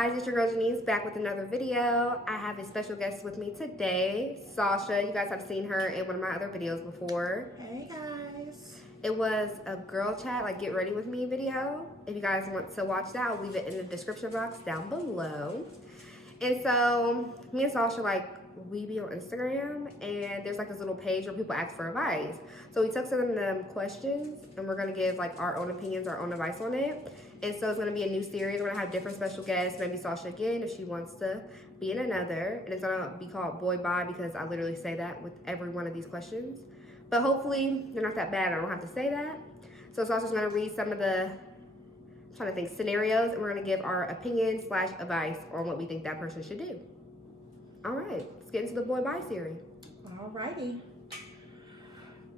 guys, it's your girl Janice back with another video. I have a special guest with me today, Sasha. You guys have seen her in one of my other videos before. Hey guys. It was a girl chat, like get ready with me video. If you guys want to watch that, I'll leave it in the description box down below. And so me and Sasha, we be on Instagram, and there's this little page where people ask for advice. So we took some of them questions, and we're gonna give our own opinions, our own advice on it. And so it's gonna be a new series. We're gonna have different special guests, maybe Sasha again if she wants to be in another. And it's gonna be called Boy Bye because I literally say that with every one of these questions. But hopefully they're not that bad. I don't have to say that. So Sasha's gonna read some of the scenarios, and we're gonna give our opinion / advice on what we think that person should do. All right, let's get into the Boy Bye series. Alrighty.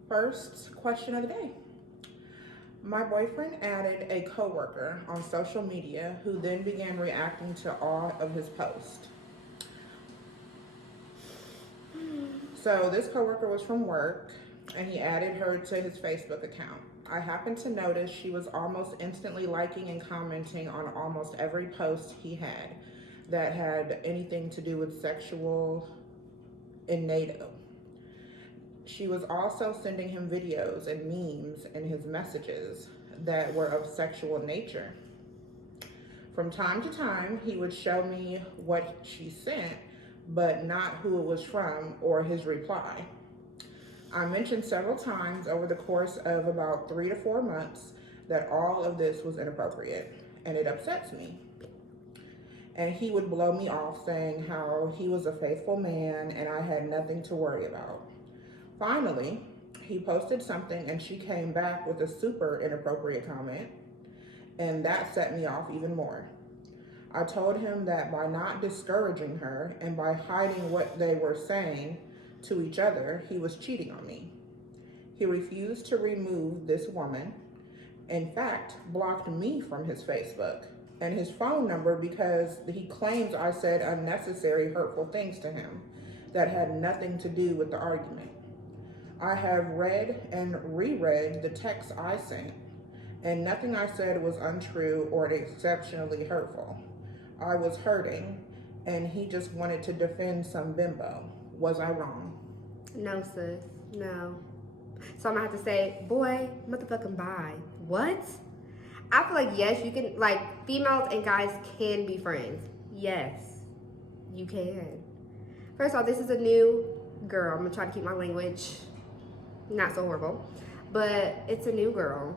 First question of the day. My boyfriend added a coworker on social media who then began reacting to all of his posts. So this coworker was from work, and he added her to his Facebook account. I happened to notice she was almost instantly liking and commenting on almost every post he had that had anything to do with sexual in NATO. She was also sending him videos and memes in his messages that were of sexual nature. From time to time, he would show me what she sent, but not who it was from or his reply. I mentioned several times over the course of about 3 to 4 months that all of this was inappropriate, and it upsets me. And he would blow me off saying how he was a faithful man and I had nothing to worry about. Finally, he posted something and she came back with a super inappropriate comment, and that set me off even more. I told him that by not discouraging her and by hiding what they were saying to each other, he was cheating on me. He refused to remove this woman, in fact, blocked me from his Facebook and his phone number because he claims I said unnecessary, hurtful things to him that had nothing to do with the argument. I have read and reread the texts I sent, and nothing I said was untrue or exceptionally hurtful. I was hurting, and he just wanted to defend some bimbo. Was I wrong? No, sis, no. So I'm gonna have to say, boy, motherfucking bye. What? I feel like, yes, you can, females and guys can be friends. Yes, you can. First of all, this is a new girl. I'm gonna try to keep my language not so horrible, but it's a new girl.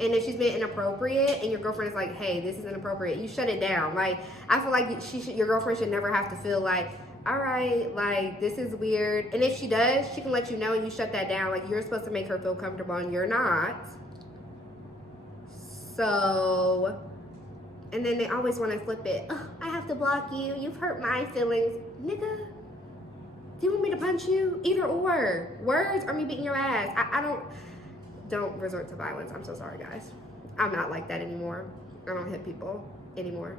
And if she's been inappropriate and your girlfriend is like, hey, this is inappropriate, you shut it down. I feel like your girlfriend should never have to feel like, all right, this is weird. And if she does, she can let you know and you shut that down. You're supposed to make her feel comfortable and you're not. So, and then they always want to flip it. Oh, I have to block you. You've hurt my feelings. Nigga, do you want me to punch you? Either or. Words or me beating your ass. I don't resort to violence. I'm so sorry, guys. I'm not like that anymore. I don't hit people anymore.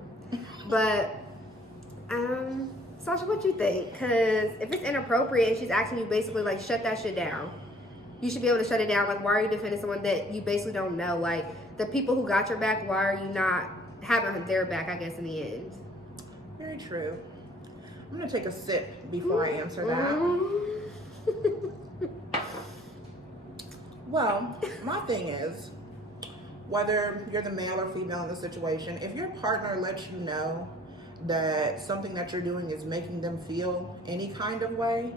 But, Sasha, what you think? Because if it's inappropriate and she's asking you basically, shut that shit down. You should be able to shut it down. Why are you defending someone that you basically don't know? The people who got your back, why are you not having their back, I guess, in the end? Very true. I'm going to take a sip before I answer that. Well, my thing is, whether you're the male or female in the situation, if your partner lets you know that something that you're doing is making them feel any kind of way,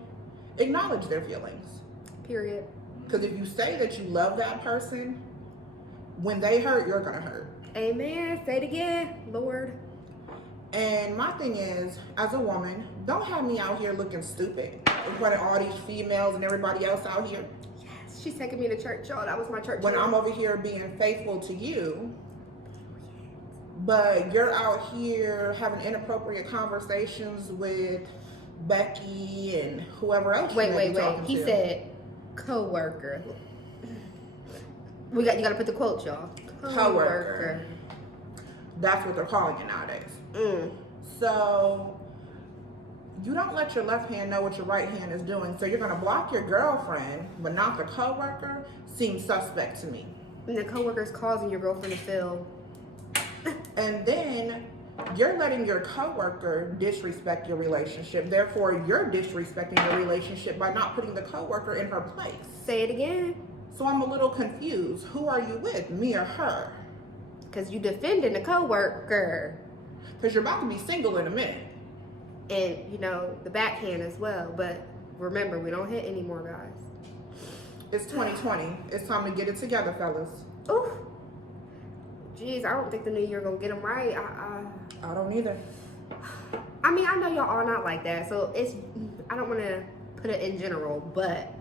acknowledge their feelings. Period. Because if you say that you love that person, when they hurt, you're gonna hurt. Amen. Say it again, Lord. And my thing is, as a woman, don't have me out here looking stupid in front of all these females and everybody else out here. Yes, she's taking me to church, y'all. That was my church. When I'm over here being faithful to you, but you're out here having inappropriate conversations with Becky and whoever else. Wait. He said coworker. You gotta put the quote, y'all. Coworker. That's what they're calling it nowadays. So you don't let your left hand know what your right hand is doing. So you're gonna block your girlfriend, but not the coworker. Seems suspect to me. And the coworker's causing your girlfriend to feel And then you're letting your coworker disrespect your relationship. Therefore, you're disrespecting your relationship by not putting the coworker in her place. Say it again. So I'm a little confused. Who are you with, me or her? Because you defending the coworker. Because you're about to be single in a minute. And, you know, the backhand as well. But remember, we don't hit anymore, guys. It's 2020. It's time to get it together, fellas. Ooh. Jeez, I don't think the new year gonna get them right. I don't either. I mean, I know y'all all not like that, so I don't want to put it in general, but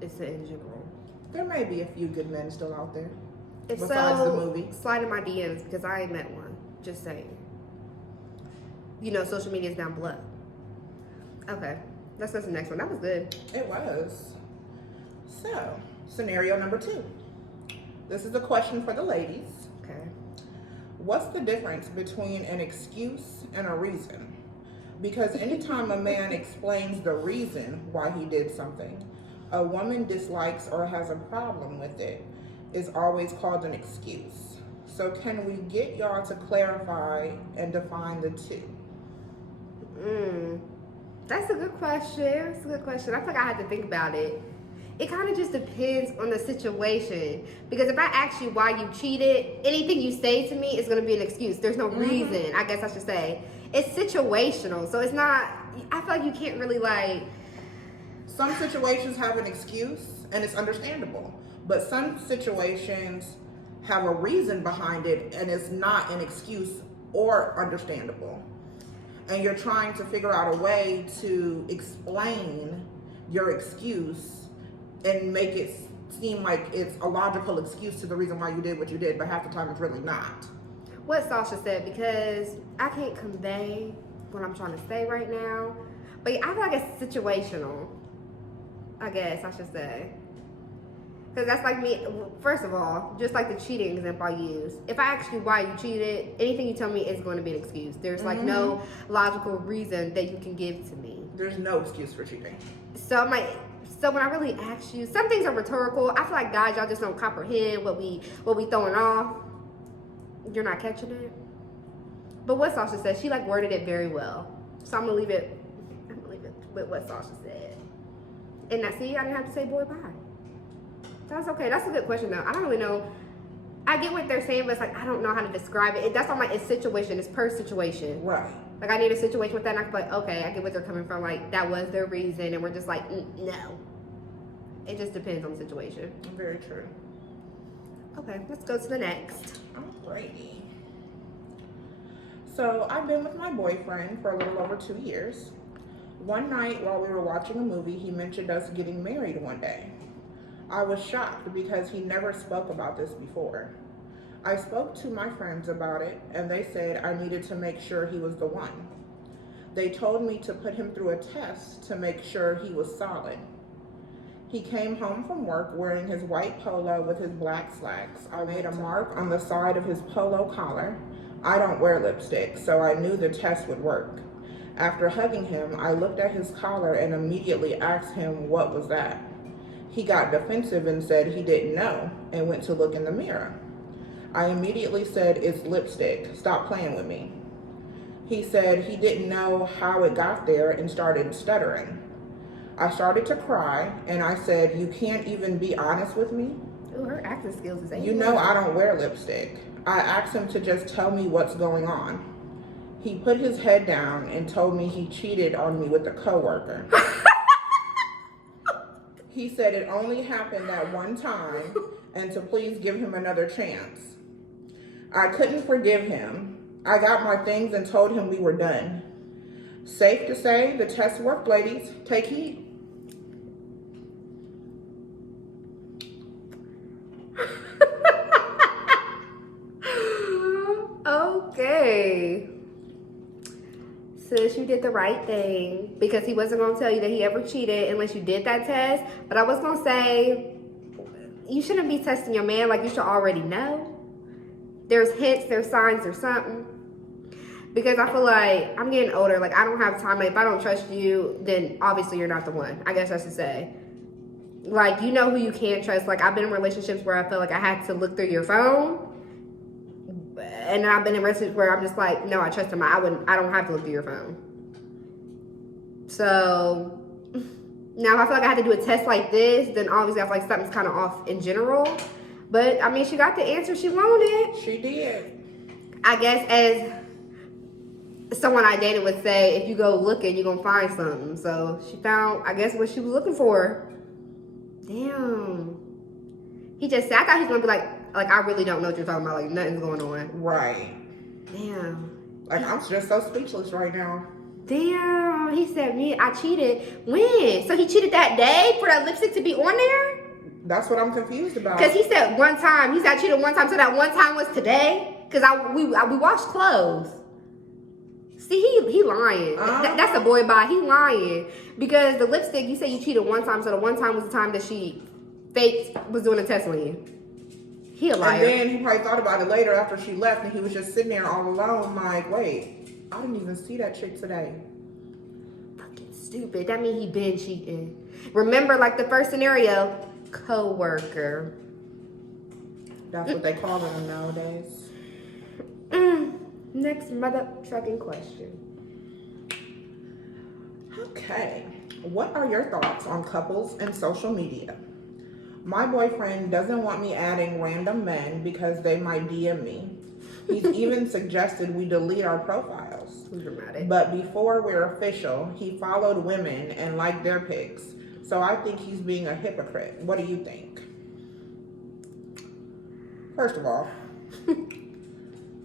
it's in general. There may be a few good men still out there. If besides so, the movie. slide in my DMs because I ain't met one. Just saying. You know, social media is down below. Okay, let's go to the next one. That was good. It was. So, scenario number 2. This is a question for the ladies. Okay. What's the difference between an excuse and a reason? Because anytime a man explains the reason why he did something, a woman dislikes or has a problem with it, is always called an excuse. So can we get y'all to clarify and define the two? That's a good question. That's a good question. I feel like I had to think about it. It kind of just depends on the situation. Because if I ask you why you cheated, anything you say to me is going to be an excuse. There's no reason, I guess I should say. It's situational. So it's not, I feel like you can't really like. Some situations have an excuse and it's understandable. But some situations have a reason behind it and it's not an excuse or understandable. And you're trying to figure out a way to explain your excuse and make it seem like it's a logical excuse to the reason why you did what you did, but half the time it's really not. What Sasha said, because I can't convey what I'm trying to say right now. But yeah, I feel like it's situational, I guess I should say. Because that's like me, first of all, just like the cheating example I used. If I ask you why you cheated, anything you tell me is going to be an excuse. There's like no logical reason that you can give to me. There's no excuse for cheating. So I'm like, so when I really ask you, some things are rhetorical. I feel like guys, y'all just don't comprehend what we throwing off. You're not catching it. But what Sasha said, she like worded it very well. So I'm gonna leave it with what Sasha said. And now see, I didn't have to say boy bye. That's okay. That's a good question though. I don't really know. I get what they're saying, but it's like I don't know how to describe it. That's why I'm like, it's situation. It's per situation. Right. Like I need a situation with that, and I can be like, okay, I get what they're coming from. Like that was their reason, and we're just like, no. It just depends on the situation. Very true. Okay, let's go to the next. Alrighty. So I've been with my boyfriend for a little over 2 years. One night while we were watching a movie, he mentioned us getting married one day. I was shocked because he never spoke about this before. I spoke to my friends about it and they said I needed to make sure he was the one. They told me to put him through a test to make sure he was solid. He came home from work wearing his white polo with his black slacks. I made a mark on the side of his polo collar. I don't wear lipstick, so I knew the test would work. After hugging him, I looked at his collar and immediately asked him what was that. He got defensive and said he didn't know and went to look in the mirror. I immediately said, "It's lipstick. Stop playing with me." He said he didn't know how it got there and started stuttering. I started to cry and I said, "You can't even be honest with me?" Ooh, her acting skills is You know I don't wear lipstick. I asked him to just tell me what's going on. He put his head down and told me he cheated on me with a coworker. He said it only happened that one time and to please give him another chance. I couldn't forgive him. I got my things and told him we were done. Safe to say, the test worked, ladies. Take heed. Okay. Sis, you did the right thing because he wasn't going to tell you that he ever cheated unless you did that test. But I was going to say, you shouldn't be testing your man like you should already know. There's hints, there's signs, there's something. Because I feel like I'm getting older. Like, I don't have time. Like, if I don't trust you, then obviously you're not the one. I guess I should say. Like, you know who you can trust. Like, I've been in relationships where I felt like I had to look through your phone. and then I've been in relationships where I'm just like, no, I trust him. I don't have to look through your phone. So now if I feel like I had to do a test like this, then obviously I feel like something's kind of off in general. But I mean, she got the answer she wanted. She did. I guess as someone I dated would say, if you go looking, you're gonna find something. So she found, I guess, what she was looking for. Damn. He just said, I thought he was gonna be like I really don't know what you're talking about. Like nothing's going on. Right. Damn. Like I'm just so speechless right now. Damn. He said, me, I cheated. When? So he cheated that day for that lipstick to be on there? That's what I'm confused about. Because he said one time. He said I cheated one time. So that one time was today. Because we washed clothes. See, he lying. That's a boy bye. He lying. Because the lipstick, you said you cheated one time. So the one time was the time that she faked was doing a test on you. He a liar. And then he probably thought about it later after she left, and he was just sitting there all alone like, wait, I didn't even see that chick today. Fucking stupid. That means he been cheating. Remember, like the first scenario, coworker. That's what they call them nowadays. Next motherfucking question. Okay. What are your thoughts on couples and social media? My boyfriend doesn't want me adding random men because they might DM me. He's even suggested we delete our profiles. Dramatic. But before we're official, he followed women and liked their pics. So I think he's being a hypocrite. What do you think? First of all,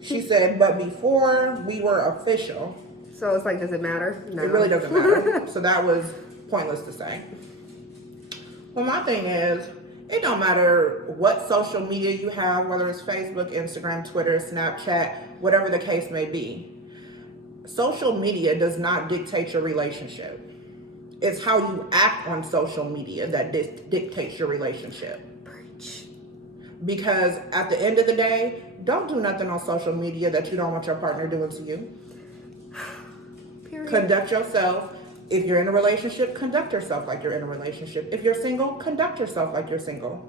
she said, but before we were official. So it's like, does it matter? No. It really doesn't matter. So that was pointless to say. Well, my thing is, it don't matter what social media you have, whether it's Facebook, Instagram, Twitter, Snapchat, whatever the case may be. Social media does not dictate your relationship. It's how you act on social media that dictates your relationship. Preach. Because at the end of the day, don't do nothing on social media that you don't want your partner doing to you. Period. Conduct yourself. If you're in a relationship, conduct yourself like you're in a relationship. If you're single, conduct yourself like you're single.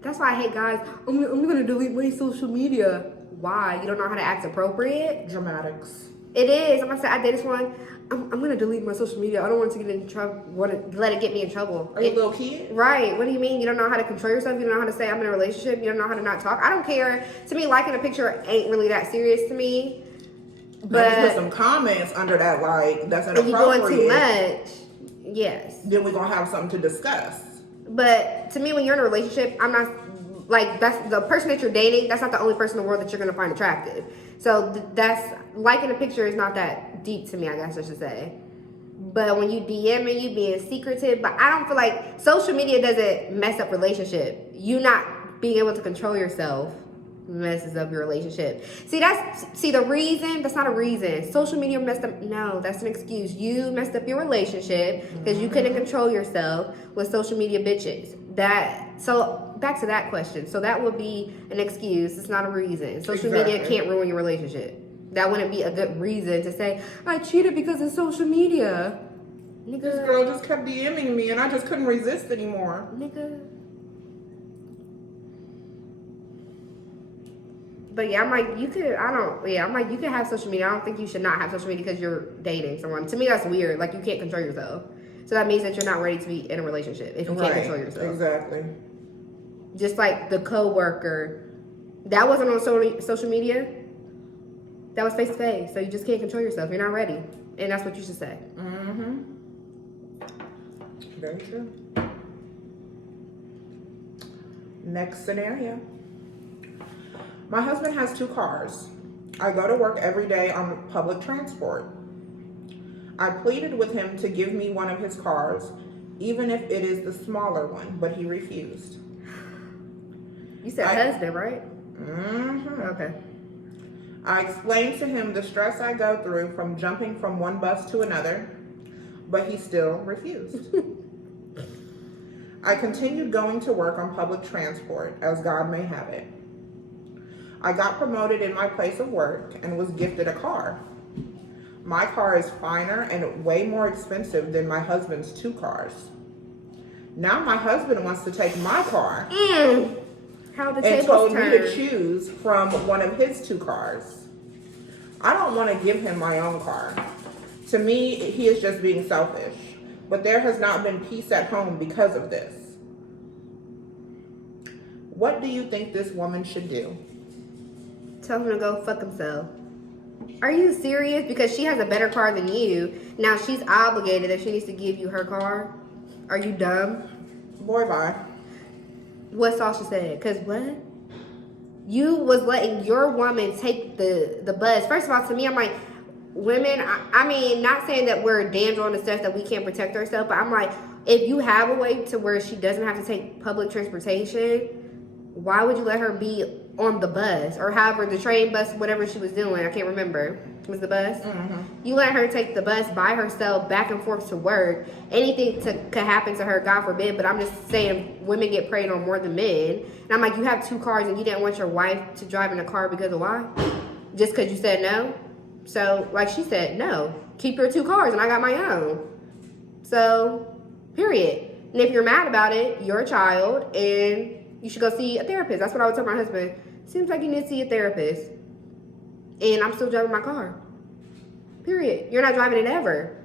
That's why I hate guys. I'm going to delete my social media. Why? You don't know how to act appropriate? Dramatics. It is. I'm going to say, I did this one. I'm going to delete my social media. I don't want to get in trouble. Let it get me in trouble. Are you a little kid? Right. What do you mean? You don't know how to control yourself? You don't know how to say I'm in a relationship? You don't know how to not talk? I don't care. To me, liking a picture ain't really that serious to me. But put some comments under that, like, that's inappropriate. If you're doing too much, yes. Then we're going to have something to discuss. But to me, when you're in a relationship, I'm not, like, that's the person that you're dating, that's not the only person in the world that you're going to find attractive. So that's, liking a picture is not that deep to me, I guess I should say. But when you DM and you being secretive, but I don't feel like social media doesn't mess up relationship. You not being able to control yourself messes up your relationship. See the reason, that's not a reason. Social media messed up, no, that's an excuse. You messed up your relationship because you couldn't control yourself with social media bitches. So back to that question. So that would be an excuse. It's not a reason. Social media can't ruin your relationship. That wouldn't be a good reason to say, I cheated because of social media. Nigga. This girl just kept DMing me and I just couldn't resist anymore. Nigga. But yeah, you could have social media. I don't think you should not have social media because you're dating someone. To me, that's weird. Like, you can't control yourself. So that means that you're not ready to be in a relationship if you can't control yourself. Exactly. Just like the coworker. That wasn't on social media. That was face to face. So you just can't control yourself. You're not ready. And that's what you should say. Mm-hmm. Very true. Next scenario. My husband has 2 cars. I go to work every day on public transport. I pleaded with him to give me one of his cars, even if it is the smaller one, but he refused. You said husband, right? Mm-hmm. Okay. I explained to him the stress I go through from jumping from one bus to another, but he still refused. I continued going to work on public transport, as God may have it. I got promoted in my place of work and was gifted a car. My car is finer and way more expensive than my husband's 2 cars. Now my husband wants to take my car. How the and tables told me to turn. choose from one of his 2 cars. I don't want to give him my own car. To me, he is just being selfish. But there has not been peace at home because of this. What do you think this woman should do? Tell him to go fuck himself. Are you serious? Because she has a better car than you. Now she's obligated if she needs to give you her car. Are you dumb? Boy, bye. What Sasha said. Because what? You was letting your woman take the bus. First of all, to me, I'm like, women, I mean, not saying that we're damned on the stuff that we can't protect ourselves, but I'm like, if you have a way to where she doesn't have to take public transportation, why would you let her be on the bus or however the train, bus, whatever she was doing? I can't remember. Was the bus? Mm-hmm. You let her take the bus by herself back and forth to work. Anything could happen to her, God forbid. But I'm just saying, women get preyed on more than men. And I'm like, you have 2 cars and you didn't want your wife to drive in a car because of why? Just because you said no? So, like she said, no. Keep your 2 cars and I got my own. So, period. And if you're mad about it, you're a child and you should go see a therapist. That's what I would tell my husband. Seems like you need to see a therapist. And I'm still driving my car. Period. You're not driving it ever.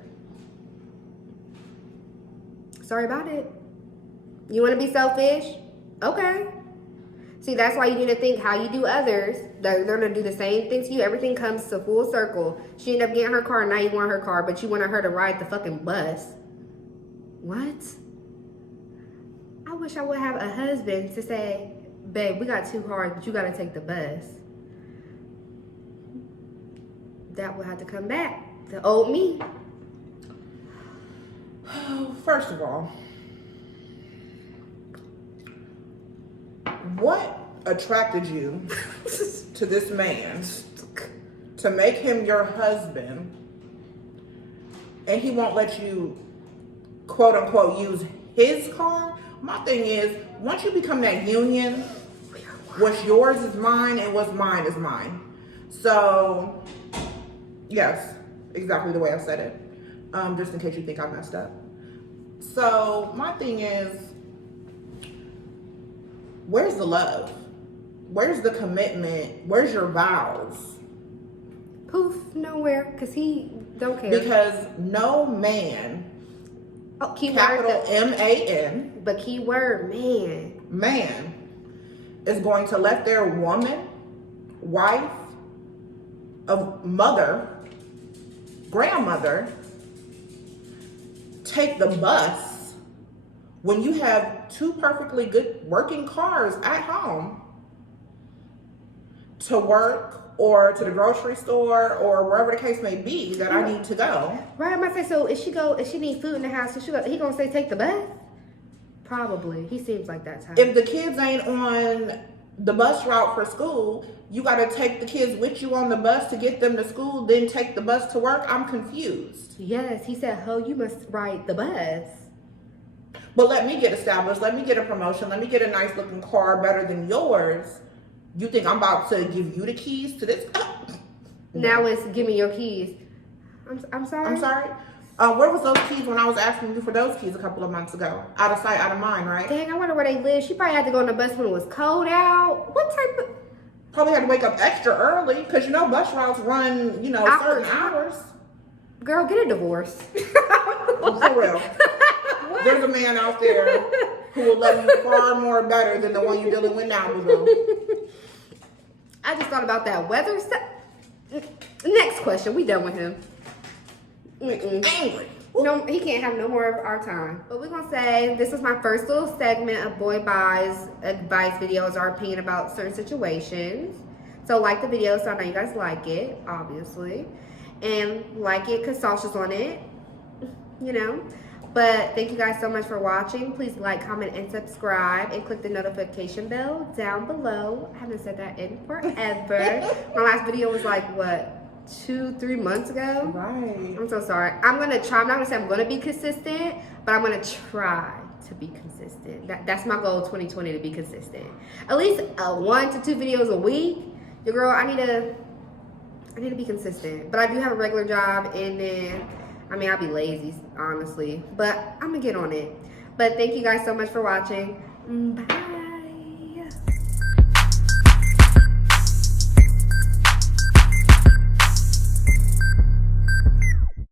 Sorry about it. You want to be selfish? Okay. See, that's why you need to think how you do others. They're going to do the same thing to you. Everything comes to full circle. She ended up getting her car, and now you want her car, but you wanted her to ride the fucking bus. What? I wish I would have a husband to say, babe, we got 2 cars, but you got to take the bus. That will have to come back to old me. First of all, what attracted you to this man to make him your husband and he won't let you, quote unquote, use his car? My thing is, once you become that union, what's yours is mine and what's mine is mine. So, yes, exactly the way I said it. Just in case you think I messed up. So, my thing is, where's the love? Where's the commitment? Where's your vows? Poof, nowhere, because he don't care. Because no man, capital M-A-N, but keyword, man, is going to let their woman, wife, mother, grandmother, take the bus when you have 2 perfectly good working cars at home to work or to the grocery store or wherever the case may be that I need to go. Right, I might say, so if she need food in the house, he gonna say take the bus? Probably. He seems like that type. If the kids ain't on the bus route for school, you got to take the kids with you on the bus to get them to school, then take the bus to work. I'm confused. Yes, he said, ho, you must ride the bus. But let me get established. Let me get a promotion. Let me get a nice looking car better than yours. You think I'm about to give you the keys to this? No. Now it's give me your keys. I'm sorry? I'm sorry? Where was those keys when I was asking you for those keys a couple of months ago? Out of sight, out of mind, right? Dang, I wonder where they live. She probably had to go on the bus when it was cold out. What type of... Probably had to wake up extra early because, bus routes run, certain hours. Girl, get a divorce. For real. There's a man out there who will love you far more better than the one you're dealing with now, boo. I just thought about that weather stuff. Next question. We done with him. Angry. No, he can't have no more of our time. But we're going to say this was my first little segment of Boy Buys advice videos, our opinion about certain situations. So like the video, so I know you guys like it, obviously. And like it because Sasha's on it, But thank you guys so much for watching. Please like, comment, and subscribe. And click the notification bell down below. I haven't said that in forever. My last video was like, what? 2-3 months ago. Right. I'm so sorry. I'm gonna try. I'm not gonna say I'm gonna be consistent, but I'm gonna try to be consistent. That's my goal 2020, to be consistent. At least 1 to 2 videos a week. Your girl, I need to be consistent. But I do have a regular job, and then I'll be lazy, honestly. But I'm gonna get on it. But thank you guys so much for watching. Bye.